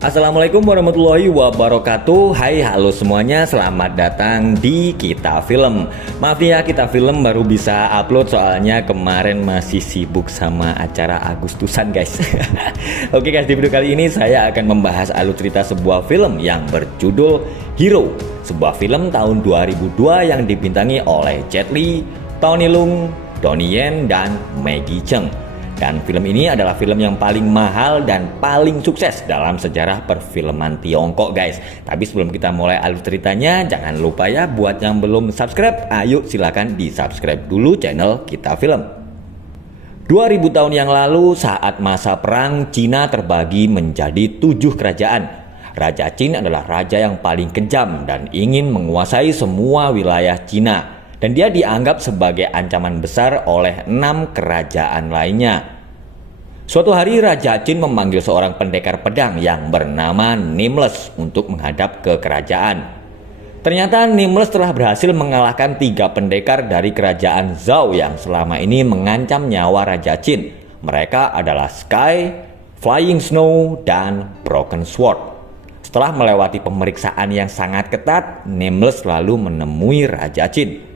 Assalamualaikum warahmatullahi wabarakatuh. Hai halo semuanya, selamat datang di Kita Film. Maaf ya, Kita Film baru bisa upload soalnya kemarin masih sibuk sama acara Agustusan guys. Oke guys, di video kali ini saya akan membahas alur cerita sebuah film yang berjudul Hero. Sebuah film tahun 2002 yang dibintangi oleh Jet Li, Tony Leung, Donnie Yen, dan Maggie Cheung. Dan film ini adalah film yang paling mahal dan paling sukses dalam sejarah perfilman Tiongkok guys. Tapi sebelum kita mulai alur ceritanya, jangan lupa ya buat yang belum subscribe, ayo silakan di subscribe dulu channel Kita Film. 2000 tahun yang lalu, saat masa perang, Cina terbagi menjadi 7 kerajaan. Raja Qin adalah raja yang paling kejam dan ingin menguasai semua wilayah Cina. Dan dia dianggap sebagai ancaman besar oleh 6 kerajaan lainnya. Suatu hari Raja Qin memanggil seorang pendekar pedang yang bernama Nameless untuk menghadap ke kerajaan. Ternyata Nameless telah berhasil mengalahkan 3 pendekar dari kerajaan Zhao yang selama ini mengancam nyawa Raja Qin. Mereka adalah Sky, Flying Snow, dan Broken Sword. Setelah melewati pemeriksaan yang sangat ketat, Nameless lalu menemui Raja Qin.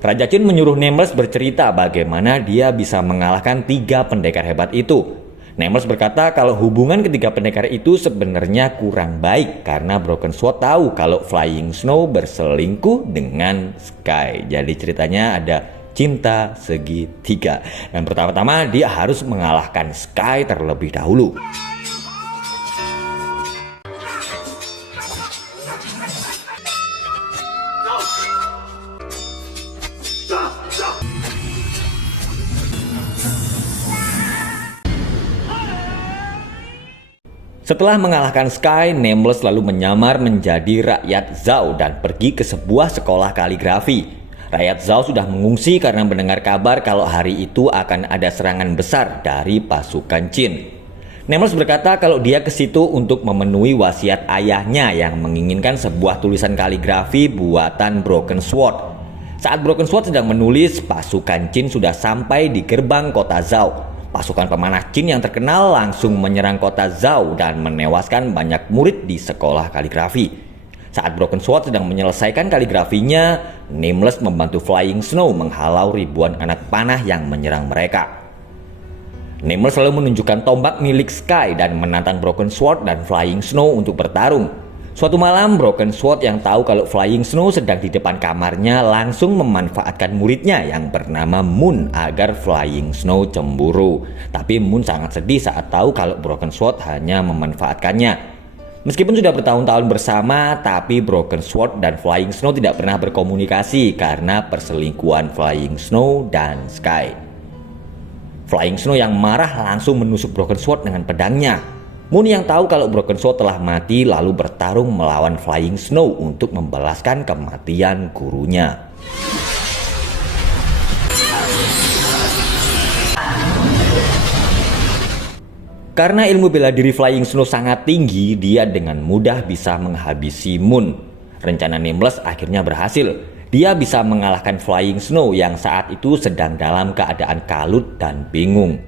Raja Qin menyuruh Nameless bercerita bagaimana dia bisa mengalahkan 3 pendekar hebat itu. Nameless berkata kalau hubungan ketiga pendekar itu sebenarnya kurang baik karena Broken Sword tahu kalau Flying Snow berselingkuh dengan Sky. Jadi ceritanya ada cinta segitiga. Dan pertama-tama dia harus mengalahkan Sky terlebih dahulu. Setelah mengalahkan Sky, Nameless lalu menyamar menjadi rakyat Zhao dan pergi ke sebuah sekolah kaligrafi. Rakyat Zhao sudah mengungsi karena mendengar kabar kalau hari itu akan ada serangan besar dari pasukan Qin. Nameless berkata kalau dia ke situ untuk memenuhi wasiat ayahnya yang menginginkan sebuah tulisan kaligrafi buatan Broken Sword. Saat Broken Sword sedang menulis, pasukan Qin sudah sampai di gerbang kota Zhao. Pasukan pemanah Qin yang terkenal langsung menyerang kota Zhao dan menewaskan banyak murid di sekolah kaligrafi. Saat Broken Sword sedang menyelesaikan kaligrafinya, Nameless membantu Flying Snow menghalau ribuan anak panah yang menyerang mereka. Nameless selalu menunjukkan tombak milik Sky dan menantang Broken Sword dan Flying Snow untuk bertarung. Suatu malam, Broken Sword yang tahu kalau Flying Snow sedang di depan kamarnya langsung memanfaatkan muridnya yang bernama Moon agar Flying Snow cemburu. Tapi Moon sangat sedih saat tahu kalau Broken Sword hanya memanfaatkannya. Meskipun sudah bertahun-tahun bersama, tapi Broken Sword dan Flying Snow tidak pernah berkomunikasi karena perselingkuhan Flying Snow dan Sky. Flying Snow yang marah langsung menusuk Broken Sword dengan pedangnya. Moon yang tahu kalau Broken Sword telah mati lalu bertarung melawan Flying Snow untuk membalaskan kematian gurunya. Karena ilmu bela diri Flying Snow sangat tinggi, dia dengan mudah bisa menghabisi Moon. Rencana Nameless akhirnya berhasil. Dia bisa mengalahkan Flying Snow yang saat itu sedang dalam keadaan kalut dan bingung.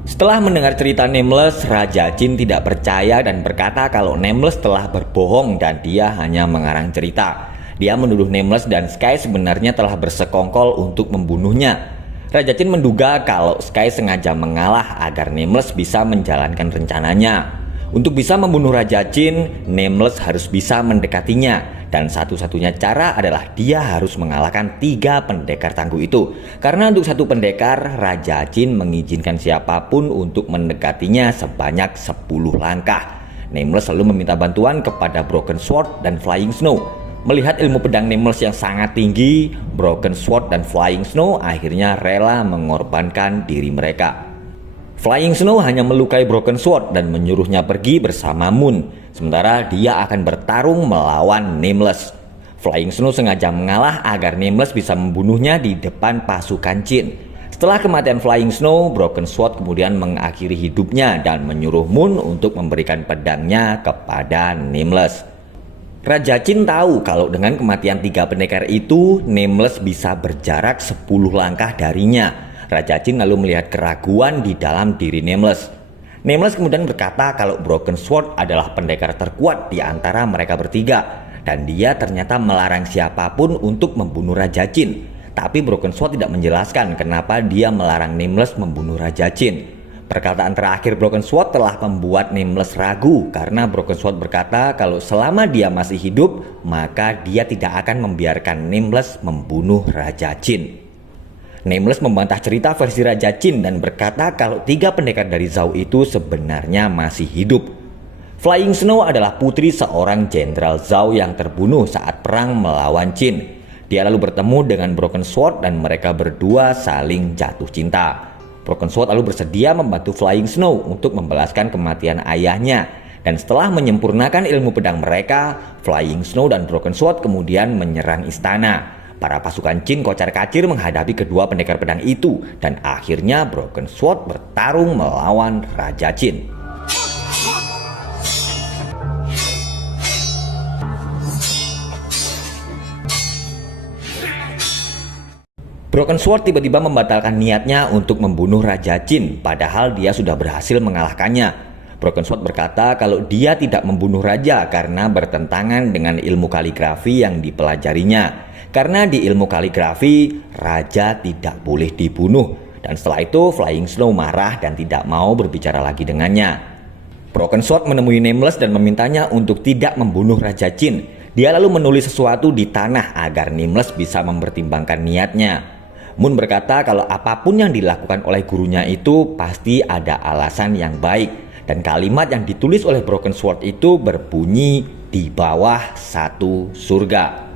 Setelah mendengar cerita Nameless, Raja Qin tidak percaya dan berkata kalau Nameless telah berbohong dan dia hanya mengarang cerita. Dia menuduh Nameless dan Sky sebenarnya telah bersekongkol untuk membunuhnya. Raja Qin menduga kalau Sky sengaja mengalah agar Nameless bisa menjalankan rencananya. Untuk bisa membunuh Raja Qin, Nameless harus bisa mendekatinya. Dan satu-satunya cara adalah dia harus mengalahkan 3 pendekar tangguh itu. Karena untuk satu pendekar, Raja Qin mengizinkan siapapun untuk mendekatinya sebanyak 10 langkah. Nameless selalu meminta bantuan kepada Broken Sword dan Flying Snow. Melihat ilmu pedang Nameless yang sangat tinggi, Broken Sword dan Flying Snow akhirnya rela mengorbankan diri mereka. Flying Snow hanya melukai Broken Sword dan menyuruhnya pergi bersama Moon. Sementara dia akan bertarung melawan Nameless. Flying Snow sengaja mengalah agar Nameless bisa membunuhnya di depan pasukan Qin. Setelah kematian Flying Snow, Broken Sword kemudian mengakhiri hidupnya dan menyuruh Moon untuk memberikan pedangnya kepada Nameless. Raja Qin tahu kalau dengan kematian 3 pendekar itu, Nameless bisa berjarak 10 langkah darinya. Raja Qin lalu melihat keraguan di dalam diri Nameless. Nameless kemudian berkata kalau Broken Sword adalah pendekar terkuat di antara mereka bertiga, dan dia ternyata melarang siapapun untuk membunuh Raja Jin. Tapi Broken Sword tidak menjelaskan kenapa dia melarang Nameless membunuh Raja Jin. Perkataan terakhir Broken Sword telah membuat Nameless ragu, karena Broken Sword berkata kalau selama dia masih hidup, maka dia tidak akan membiarkan Nameless membunuh Raja Jin. Nameless membantah cerita versi Raja Jin dan berkata kalau 3 pendekar dari Zhao itu sebenarnya masih hidup. Flying Snow adalah putri seorang Jenderal Zhao yang terbunuh saat perang melawan Jin. Dia lalu bertemu dengan Broken Sword dan mereka berdua saling jatuh cinta. Broken Sword lalu bersedia membantu Flying Snow untuk membalaskan kematian ayahnya. Dan setelah menyempurnakan ilmu pedang mereka, Flying Snow dan Broken Sword kemudian menyerang istana. Para pasukan Jin kocar-kacir menghadapi kedua pendekar pedang itu, dan akhirnya Broken Sword bertarung melawan Raja Jin. Broken Sword tiba-tiba membatalkan niatnya untuk membunuh Raja Jin, padahal dia sudah berhasil mengalahkannya. Broken Sword berkata kalau dia tidak membunuh raja karena bertentangan dengan ilmu kaligrafi yang dipelajarinya. Karena di ilmu kaligrafi, raja tidak boleh dibunuh. Dan setelah itu Flying Snow marah dan tidak mau berbicara lagi dengannya. Broken Sword menemui Nameless dan memintanya untuk tidak membunuh Raja Jin. Dia lalu menulis sesuatu di tanah agar Nameless bisa mempertimbangkan niatnya. Moon berkata kalau apapun yang dilakukan oleh gurunya itu pasti ada alasan yang baik. Dan kalimat yang ditulis oleh Broken Sword itu berbunyi di bawah satu surga.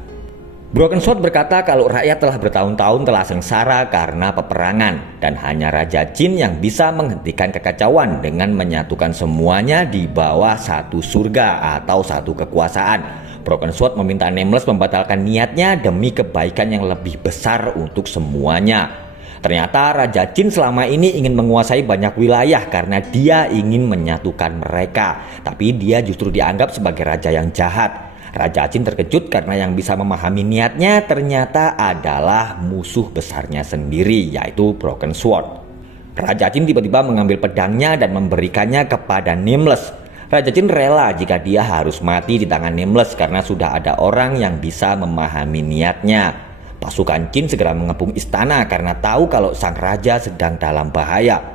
Broken Sword berkata kalau rakyat telah bertahun-tahun telah sengsara karena peperangan. Dan hanya Raja Jin yang bisa menghentikan kekacauan dengan menyatukan semuanya di bawah satu surga atau satu kekuasaan. Broken Sword meminta Nameless membatalkan niatnya demi kebaikan yang lebih besar untuk semuanya. Ternyata Raja Jin selama ini ingin menguasai banyak wilayah karena dia ingin menyatukan mereka. Tapi dia justru dianggap sebagai raja yang jahat. Raja Jin terkejut karena yang bisa memahami niatnya ternyata adalah musuh besarnya sendiri, yaitu Broken Sword. Raja Jin tiba-tiba mengambil pedangnya dan memberikannya kepada Nameless. Raja Jin rela jika dia harus mati di tangan Nameless karena sudah ada orang yang bisa memahami niatnya. Pasukan Jin segera mengepung istana karena tahu kalau sang raja sedang dalam bahaya.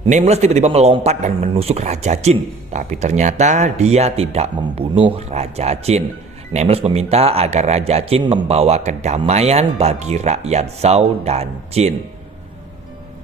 Nameless tiba-tiba melompat dan menusuk Raja Jin, tapi ternyata dia tidak membunuh Raja Jin. Nameless meminta agar Raja Jin membawa kedamaian bagi rakyat Zhao dan Jin.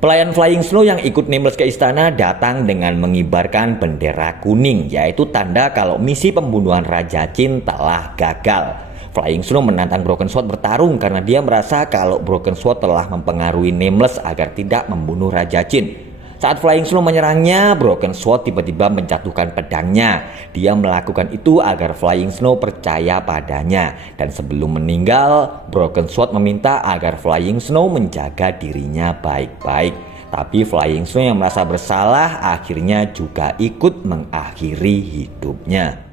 Pelayan Flying Snow yang ikut Nameless ke istana datang dengan mengibarkan bendera kuning, yaitu tanda kalau misi pembunuhan Raja Jin telah gagal. Flying Snow menantang Broken Sword bertarung karena dia merasa kalau Broken Sword telah mempengaruhi Nameless agar tidak membunuh Raja Jin. Saat Flying Snow menyerangnya, Broken Sword tiba-tiba menjatuhkan pedangnya. Dia melakukan itu agar Flying Snow percaya padanya. Dan sebelum meninggal, Broken Sword meminta agar Flying Snow menjaga dirinya baik-baik. Tapi Flying Snow yang merasa bersalah akhirnya juga ikut mengakhiri hidupnya.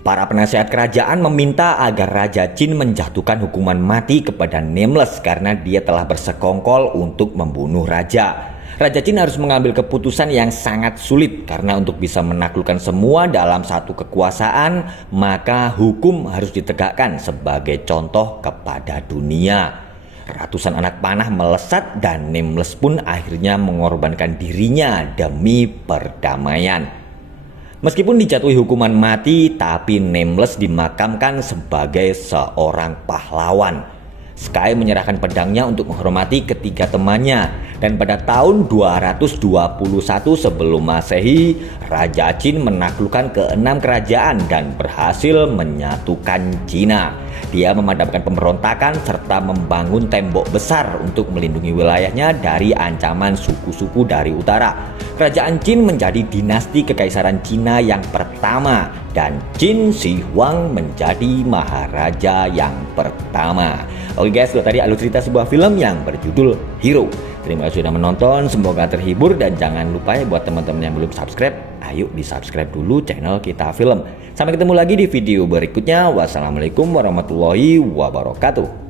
Para penasehat kerajaan meminta agar Raja Jin menjatuhkan hukuman mati kepada Nameless karena dia telah bersekongkol untuk membunuh raja. Raja Jin harus mengambil keputusan yang sangat sulit karena untuk bisa menaklukkan semua dalam satu kekuasaan, maka hukum harus ditegakkan sebagai contoh kepada dunia. Ratusan anak panah melesat dan Nameless pun akhirnya mengorbankan dirinya demi perdamaian. Meskipun dijatuhi hukuman mati, tapi Nameless dimakamkan sebagai seorang pahlawan. Sky menyerahkan pedangnya untuk menghormati ketiga temannya. Dan pada tahun 221 sebelum Masehi, Raja Jin menaklukkan ke-6 kerajaan dan berhasil menyatukan Cina. Dia memadamkan pemberontakan serta membangun tembok besar untuk melindungi wilayahnya dari ancaman suku-suku dari utara. Kerajaan Jin menjadi dinasti kekaisaran Cina yang pertama dan Qin Shi Huang menjadi maharaja yang pertama. Oke guys, itu tadi alur cerita sebuah film yang berjudul Hero. Terima kasih sudah menonton, semoga terhibur dan jangan lupa ya buat teman-teman yang belum subscribe, ayo di subscribe dulu channel Kita Film. Sampai ketemu lagi di video berikutnya. Wassalamualaikum warahmatullahi wabarakatuh.